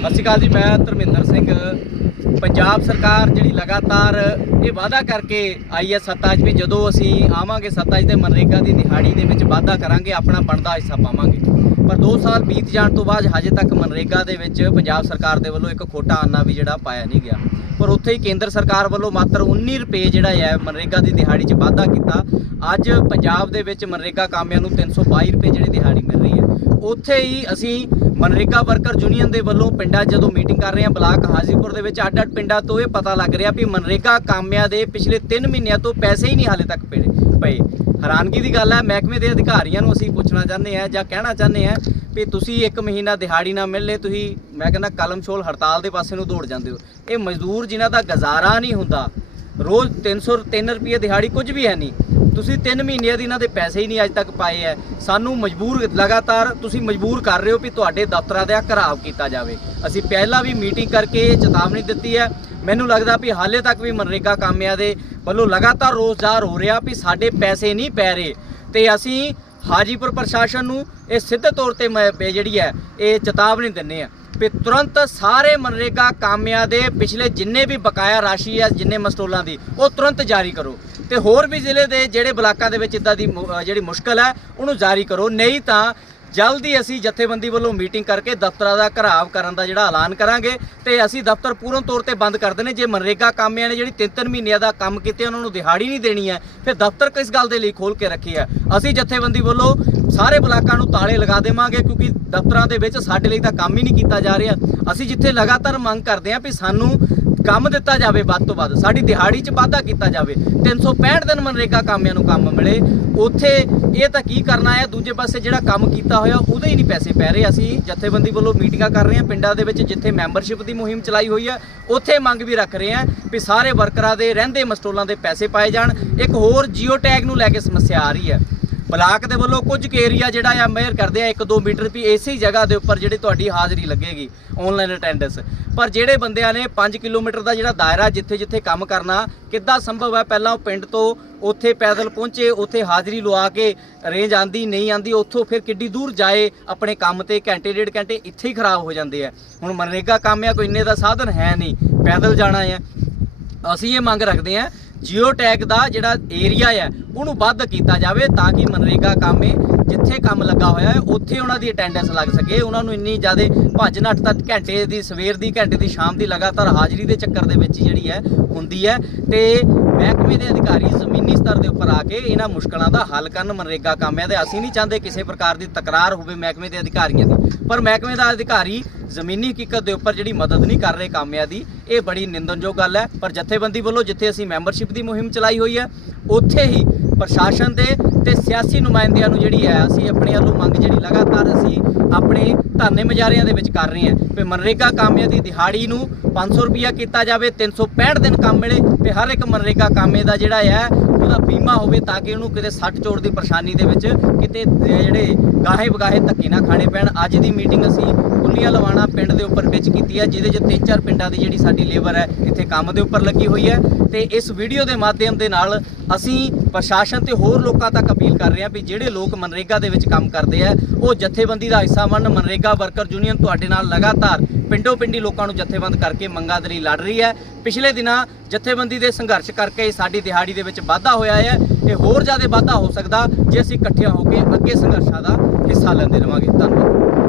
ਸਤਿ ਸ਼੍ਰੀ ਅਕਾਲ ਜੀ, ਮੈਂ ਧਰਮਿੰਦਰ ਸਿੰਘ। ਪੰਜਾਬ ਸਰਕਾਰ ਜਿਹੜੀ ਲਗਾਤਾਰ ਇਹ ਵਾਅਦਾ ਕਰਕੇ ਆਈ ਹੈ ਸੱਤਾ 'ਚ ਵੀ, ਜਦੋਂ ਅਸੀਂ ਆਵਾਂਗੇ ਸੱਤਾ 'ਚ ਤੇ ਮਨਰੇਗਾ ਦੀ ਦਿਹਾੜੀ ਦੇ ਵਿੱਚ ਵਾਅਦਾ ਕਰਾਂਗੇ, ਆਪਣਾ ਬਣਦਾ ਹਿੱਸਾ ਪਾਵਾਂਗੇ ਪਰ 2 ਸਾਲ ਬੀਤ ਜਾਣ ਤੋਂ ਬਾਅਦ ਹਜੇ ਤੱਕ ਮਨਰੇਗਾ ਦੇ ਵਿੱਚ ਪੰਜਾਬ ਸਰਕਾਰ ਦੇ ਵੱਲੋਂ ਇੱਕ ਖੋਟਾ ਆਨਾ ਵੀ ਜਿਹੜਾ ਪਾਇਆ ਨਹੀਂ ਗਿਆ। ਪਰ ਉੱਥੇ ਹੀ ਕੇਂਦਰ ਸਰਕਾਰ ਵੱਲੋਂ ਮਾਤਰ 19 ਰੁਪਏ ਜਿਹੜਾ ਹੈ ਮਨਰੇਗਾ ਦੀ ਦਿਹਾੜੀ 'ਚ ਵਾਧਾ ਕੀਤਾ। ਅੱਜ ਪੰਜਾਬ ਦੇ ਵਿੱਚ ਮਨਰੇਗਾ ਕਾਮਿਆਂ ਨੂੰ 322 ਰੁਪਏ ਜਿਹੜੀ ਦਿਹਾੜੀ ਮਿਲ ਰਹੀ ਹੈ। ਉੱਥੇ ਹੀ ਅਸੀਂ ਮਨਰੇਗਾ ਵਰਕਰ ਯੂਨੀਅਨ ਦੇ ਵੱਲੋਂ ਪਿੰਡਾਂ 'ਚ ਜਦੋਂ ਮੀਟਿੰਗ ਕਰ ਰਹੇ ਹਾਂ, ਬਲਾਕ ਹਾਜੀਪੁਰ ਦੇ ਵਿੱਚ ਅੱਡ-ਅੱਡ ਪਿੰਡਾਂ ਤੋਂ ਇਹ ਪਤਾ ਲੱਗ ਰਿਹਾ ਵੀ ਮਨਰੇਗਾ ਕਾਮਿਆਂ ਦੇ ਪਿਛਲੇ 3 ਮਹੀਨਿਆਂ ਤੋਂ ਪੈਸੇ ਹੀ ਨਹੀਂ ਹਾਲੇ ਤੱਕ ਪਏ ਪਏ। ਹੈਰਾਨਗੀ ਦੀ ਗੱਲ ਹੈ, ਮਹਿਕਮੇ ਦੇ ਅਧਿਕਾਰੀਆਂ ਨੂੰ ਅਸੀਂ ਪੁੱਛਣਾ ਚਾਹੁੰਦੇ ਹਾਂ ਜਾਂ ਕਹਿਣਾ ਚਾਹੁੰਦੇ ਹਾਂ ਵੀ ਤੁਸੀਂ ਇੱਕ ਮਹੀਨਾ ਦਿਹਾੜੀ ਨਾ ਮਿਲਲੇ ਤੁਸੀਂ, ਮੈਂ ਕਹਿੰਦਾ ਕਲਮ ਛੋਲ ਹੜਤਾਲ ਦੇ ਪਾਸੇ ਨੂੰ ਦੌੜ ਜਾਂਦੇ ਹੋ। ਇਹ ਮਜ਼ਦੂਰ ਜਿਨ੍ਹਾਂ ਦਾ ਗੁਜ਼ਾਰਾ ਨਹੀਂ ਹੁੰਦਾ, ਰੋਜ਼ 303 ਰੁਪਏ ਦਿਹਾੜੀ ਕੁਝ ਵੀ ਹੈ ਨਹੀਂ। ਤੁਸੀਂ 3 ਮਹੀਨਿਆਂ ਦੀ ਇਹਨਾਂ ਦੇ ਪੈਸੇ ਹੀ ਨਹੀਂ ਅੱਜ ਤੱਕ ਪਾਏ ਐ। ਸਾਨੂੰ ਮਜਬੂਰ ਲਗਾਤਾਰ ਤੁਸੀਂ ਮਜਬੂਰ ਕਰ ਰਹੇ ਹੋ ਵੀ ਤੁਹਾਡੇ ਦਫ਼ਤਰਾਂ ਦਾ ਘਰਾਵ ਕੀਤਾ ਜਾਵੇ। ਅਸੀਂ ਪਹਿਲਾਂ ਵੀ ਮੀਟਿੰਗ ਕਰਕੇ ਇਹ ਚੇਤਾਵਨੀ ਦਿੱਤੀ ਹੈ ਮੈਨੂੰ ਲੱਗਦਾ ਵੀ ਹਾਲੇ ਤੱਕ ਵੀ ਮਨਰੇਗਾ ਕਾਮਿਆਂ ਦੇ ਵੱਲੋਂ ਲਗਾਤਾਰ ਰੋਜ਼ਗਾਰ ਹੋ ਰਿਹਾ ਵੀ ਸਾਡੇ ਪੈਸੇ ਨਹੀਂ ਪੈ ਰਹੇ। ਤੇ ਅਸੀਂ ਹਾਜੀਪੁਰ ਪ੍ਰਸ਼ਾਸਨ ਨੂੰ ਇਹ ਸਿੱਧੇ ਤੌਰ ਤੇ ਮ- ਜਿਹੜੀ ਹੈ ਇਹ ਚੇਤਾਵਨੀ ਦਿੰਨੇ ਆ। ਵੀ ਤੁਰੰਤ ਸਾਰੇ ਮਨਰੇਗਾ ਕਾਮਿਆਂ ਦੇ ਪਿਛਲੇ ਜਿੰਨੇ ਵੀ ਬਕਾਇਆ ਰਾਸ਼ੀ ਹੈ ਜਿੰਨੇ ਮਸਟੋਲਾਂ ਦੀ, ਉਹ ਤੁਰੰਤ ਜਾਰੀ ਕਰੋ। ਤੇ ਹੋਰ ਵੀ ਜ਼ਿਲ੍ਹੇ ਦੇ ਜਿਹੜੇ ਬਲਾਕਾਂ ਦੇ ਵਿੱਚ ਇਦਾਂ ਦੀ ਜਿਹੜੀ ਮੁਸ਼ਕਲ ਹੈ, ਉਹਨੂੰ ਜਾਰੀ ਕਰੋ। ਨਹੀਂ ਤਾਂ ਜਲਦੀ ਅਸੀਂ ਜਥੇਬੰਦੀ ਵੱਲੋਂ ਮੀਟਿੰਗ ਕਰਕੇ ਦਫ਼ਤਰਾਂ ਦਾ ਘਰਾਵ ਕਰਨ ਦਾ ਜਿਹੜਾ ਐਲਾਨ ਕਰਾਂਗੇ ਤੇ ਅਸੀਂ ਦਫ਼ਤਰ ਪੂਰਨ ਤੌਰ ਤੇ ਬੰਦ ਕਰ ਦੇਣੇ। ਜੇ ਮਨਰੇਗਾ ਕਾਮਿਆਂ ਨੇ ਜਿਹੜੀ 3-3 ਮਹੀਨਿਆਂ ਦਾ ਕੰਮ ਕੀਤੇ, ਉਹਨਾਂ ਨੂੰ ਦਿਹਾੜੀ ਨਹੀਂ ਦੇਣੀ ਹੈ, ਫਿਰ ਦਫ਼ਤਰ ਕਿਸ ਗੱਲ ਦੇ ਲਈ ਖੋਲ ਕੇ ਰੱਖੇ ਆ? ਅਸੀਂ ਜਥੇਬੰਦੀ ਵੱਲੋਂ ਸਾਰੇ ਬਲਾਕਾਂ ਨੂੰ ਤਾਲੇ ਲਗਾ ਦੇਵਾਂਗੇ, ਕਿਉਂਕਿ ਦਫ਼ਤਰਾਂ ਦੇ ਵਿੱਚ ਸਾਡੇ ਲਈ ਤਾਂ ਕੰਮ ਹੀ ਨਹੀਂ ਕੀਤਾ ਜਾ ਰਿਹਾ। ਅਸੀਂ ਜਿੱਥੇ ਲਗਾਤਾਰ ਮੰਗ ਕਰਦੇ ਹਾਂ ਵੀ ਸਾਨੂੰ ਕੰਮ ਦਿੱਤਾ ਜਾਵੇ ਵੱਧ ਤੋਂ ਵੱਧ, ਸਾਡੀ ਦਿਹਾੜੀ 'ਚ ਵਾਧਾ ਕੀਤਾ ਜਾਵੇ 365 ਦਿਨ ਮਨਰੇਗਾ ਕਾਮਿਆਂ ਨੂੰ ਕੰਮ ਮਿਲੇ, ਉੱਥੇ ਇਹ ਤਾਂ ਕੀ ਕਰਨਾ ਹੈ, ਦੂਜੇ ਪਾਸੇ ਜਿਹੜਾ ਕੰਮ ਕੀਤਾ ਹੋਇਆ, ਉਹਦੇ ਹੀ ਨਹੀਂ ਪੈਸੇ ਪੈ ਰਹੇ ਅਸੀਂ, ਜਥੇਬੰਦੀ ਵੱਲੋਂ ਮੀਟਿੰਗਾਂ ਕਰ ਰਹੇ ਹਾਂ, ਪਿੰਡਾਂ ਦੇ ਵਿੱਚ ਜਿੱਥੇ ਮੈਂਬਰਸ਼ਿਪ ਦੀ ਮੁਹਿੰਮ ਚਲਾਈ ਹੋਈ ਹੈ, ਉੱਥੇ ਮੰਗ ਵੀ ਰੱਖ ਰਹੇ ਹਾਂ ਵੀ ਸਾਰੇ ਵਰਕਰਾਂ ਦੇ, ਰਹਿੰਦੇ ਮਸਟੋਲਾਂ ਦੇ ਪੈਸੇ ਪਾਏ ਜਾਣ, ਇੱਕ ਹੋਰ ਜੀਓ ਟੈਗ ਨੂੰ ਲੈ ਕੇ ਸਮੱਸਿਆ ਆ ਰਹੀ ਹੈ। ਬਲਾਕ ਦੇ ਵੱਲੋਂ ਕੁਝ ਕੁ ਏਰੀਆ ਜਿਹੜਾ ਆ ਮੇਅਰ ਕਰਦੇ ਆ 1-2 ਮੀਟਰ ਵੀ ਇਸੇ ਹੀ ਜਗ੍ਹਾ ਦੇ ਉੱਪਰ ਜਿਹੜੀ ਤੁਹਾਡੀ ਹਾਜ਼ਰੀ ਲੱਗੇਗੀ ਆਨਲਾਈਨ ਅਟੈਂਡੈਂਸ ਪਰ ਜਿਹੜੇ ਬੰਦਿਆਂ ਨੇ 5 ਕਿਲੋਮੀਟਰ ਦਾ ਜਿਹੜਾ ਦਾਇਰਾ ਜਿੱਥੇ-ਜਿੱਥੇ ਕੰਮ ਕਰਨਾ, ਕਿੱਦਾਂ ਸੰਭਵ ਹੈ? ਪਹਿਲਾਂ ਉਹ ਪਿੰਡ ਤੋਂ ਉੱਥੇ ਪੈਦਲ ਪਹੁੰਚੇ, ਉੱਥੇ ਹਾਜ਼ਰੀ ਲਵਾ ਕੇ ਰੇਂਜ ਆਂਦੀ, ਨਹੀਂ ਆਂਦੀ, ਉੱਥੋਂ ਫਿਰ ਕਿੱਡੀ ਦੂਰ ਜਾਏ, ਆਪਣੇ ਕੰਮ ਤੇ ਘੰਟੇ, ਡੇਢ ਘੰਟੇ ਇੱਥੇ ਹੀ ਖਰਾਬ ਹੋ ਜਾਂਦੇ ਆ। ਹੁਣ ਮਨਰੇਗਾ ਕੰਮ ਆ, ਕੋਈ ਇੰਨੇ ਦਾ ਸਾਧਨ ਹੈ ਨਹੀਂ, ਪੈਦਲ ਜਾਣਾ ਆ। ਅਸੀਂ ਇਹ ਮੰਗ ਰੱਖਦੇ ਹਾਂ ਜੀਓ ਟੈਗ ਦਾ ਜਿਹੜਾ ਏਰੀਆ ਹੈ ਉਹਨੂੰ ਵੱਧ ਕੀਤਾ ਜਾਵੇ ਤਾਂ ਕਿ ਮਨਰੇਗਾ ਕਾਮੇ ਜਿੱਥੇ ਕੰਮ ਲੱਗਾ ਹੋਇਆ ਹੈ, ਉੱਥੇ ਉਹਨਾਂ ਦੀ ਅਟੈਂਡੈਂਸ ਲੱਗ ਸਕੇ। ਉਹਨਾਂ ਨੂੰ ਇੰਨੀ ਜ਼ਿਆਦਾ ਭੱਜ ਨੱਠ ਤੱਕ ਘੰਟੇ ਦੀ, ਸਵੇਰ ਦੀ, ਘੰਟੇ ਦੀ, ਸ਼ਾਮ ਦੀ ਲਗਾਤਾਰ ਹਾਜ਼ਰੀ ਦੇ ਚੱਕਰ ਦੇ ਵਿੱਚ ਜਿਹੜੀ ਹੈ, ਹੁੰਦੀ ਹੈ। ਤੇ ਮਹਿਕਮੇ ਦੇ ਅਧਿਕਾਰੀ ਜ਼ਮੀਨੀ ਸਤਰ ਦੇ ਉੱਪਰ ਆ ਕੇ ਇਹਨਾਂ ਮੁਸ਼ਕਲਾਂ ਦਾ ਹੱਲ ਕਰਨ ਮਨਰੇਗਾ ਕਾਮਿਆਂ ਦੇ ਅਸੀਂ ਨਹੀਂ ਚਾਹੁੰਦੇ ਕਿਸੇ ਪ੍ਰਕਾਰ ਦੀ ਤਕਰਾਰ ਹੋਵੇ ਮਹਿਕਮੇ ਦੇ ਅਧਿਕਾਰੀਆਂ ਦੀ। ਪਰ ਮਹਿਕਮੇ ਦਾ ਅਧਿਕਾਰੀ ਜ਼ਮੀਨੀ ਹਕੀਕਤ ਦੇ ਉੱਪਰ ਜਿਹੜੀ ਮਦਦ ਨਹੀਂ ਕਰ ਰਹੇ ਕਾਮਿਆਂ ਦੀ, ਇਹ ਬੜੀ ਨਿੰਦਨਯੋਗ ਗੱਲ ਹੈ। ਪਰ ਜਥੇਬੰਦੀ ਵੱਲੋਂ ਜਿੱਥੇ ਅਸੀਂ ਮੈਂਬਰਸ਼ਿਪ ਦੀ ਮੁਹਿੰਮ ਚਲਾਈ ਹੋਈ ਹੈ, ਉੱਥੇ ਹੀ ਪ੍ਰਸ਼ਾਸਨ ਦੇ ਤੇ ਸਿਆਸੀ ਨੁਮਾਇੰਦਿਆਂ ਨੂੰ ਜਿਹੜੀ ਹੈ, ਅਸੀਂ ਆਪਣੇ ਵੱਲੋਂ ਮੰਗ ਜਿਹੜੀ ਲਗਾਤਾਰ ਅਸੀਂ ਆਪਣੇ ਧਰਨੇ ਮੁਜ਼ਾਹਰਿਆਂ ਦੇ ਵਿੱਚ ਕਰ ਰਹੇ ਹਾਂ। ਵੀ ਮਨਰੇਗਾ ਕਾਮਿਆਂ ਦੀ ਦਿਹਾੜੀ ਨੂੰ 500 ਰੁਪਿਆ ਕੀਤਾ ਜਾਵੇ 365 ਦਿਨ ਕੰਮ ਮਿਲੇ ਤੇ ਹਰ ਇੱਕ ਮਨਰੇਗਾ ਕਾਮੇ ਦਾ ਜਿਹੜਾ ਹੈ ਬੀਮਾ ਹੋਵੇ ਤਾਂ ਕਿ ਉਹਨੂੰ ਕਿਤੇ ਸੱਟ ਚੋਟ ਦੀ ਪਰੇਸ਼ਾਨੀ ਦੇ ਵਿੱਚ ਕਿਤੇ ਜਿਹੜੇ ਗਾਹੇ ਬਗਾਹੇ ਧੱਕੇ ਨਾ ਖਾਣੇ ਪੈਣ। ਅੱਜ ਦੀ ਮੀਟਿੰਗ ਅਸੀਂ ਕੁੱਲੀਆਂ ਲਵਾਣਾ ਪਿੰਡ ਦੇ ਉੱਪਰ ਵਿੱਚ ਕੀਤੀ ਹੈ, ਜਿਹਦੇ 'ਚ ਤਿੰਨ ਚਾਰ ਪਿੰਡਾਂ ਦੀ ਜਿਹੜੀ ਸਾਡੀ ਲੇਬਰ ਹੈ, ਇੱਥੇ ਕੰਮ ਦੇ ਉੱਪਰ ਲੱਗੀ ਹੋਈ ਹੈ। ਤੇ ਇਸ ਵੀਡੀਓ ਦੇ ਮਾਧਿਅਮ ਦੇ ਨਾਲ ਅਸੀਂ ਪ੍ਰਸ਼ਾਸਨ ਤੇ ਹੋਰ ਲੋਕਾਂ ਤੱਕ ਅਪੀਲ ਕਰ ਰਹੇ ਹਾਂ ਵੀ ਜਿਹੜੇ ਲੋਕ ਮਨਰੇਗਾ ਦੇ ਵਿੱਚ ਕੰਮ ਕਰਦੇ ਆ, ਉਹ ਜਥੇਬੰਦੀ ਦਾ ਹਿੱਸਾ ਬਣਨ ਮਨਰੇਗਾ ਵਰਕਰ ਯੂਨੀਅਨ ਤੁਹਾਡੇ ਨਾਲ ਲਗਾਤਾਰ ਪਿੰਡੋ ਪਿੰਡੀ ਲੋਕਾਂ ਨੂੰ ਜਥੇਬੰਦ ਕਰਕੇ ਮੰਗਾਂ ਦੇ ਲਈ ਲੜ ਰਹੀ ਹੈ। ਪਿਛਲੇ ਦਿਨਾਂ ਜਥੇਬੰਦੀ ਦੇ ਸੰਘਰਸ਼ ਕਰਕੇ ਸਾਡੀ ਦਿਹਾੜੀ ਦੇ ਵਿੱਚ ਵਾਧਾ ਹੋਇਆ ਹੈ। ਇਹ ਹੋਰ ਜ਼ਿਆਦਾ ਵਾਧਾ ਹੋ ਸਕਦਾ ਜੇ ਅਸੀਂ ਇਕੱਠਿਆਂ ਹੋ ਕੇ ਅੱਗੇ ਸੰਘਰਸ਼ਾਂ ਦਾ ਹਿੱਸਾ ਲੈਂਦੇ ਰਵਾਂਗੇ। ਧੰਨਵਾਦ।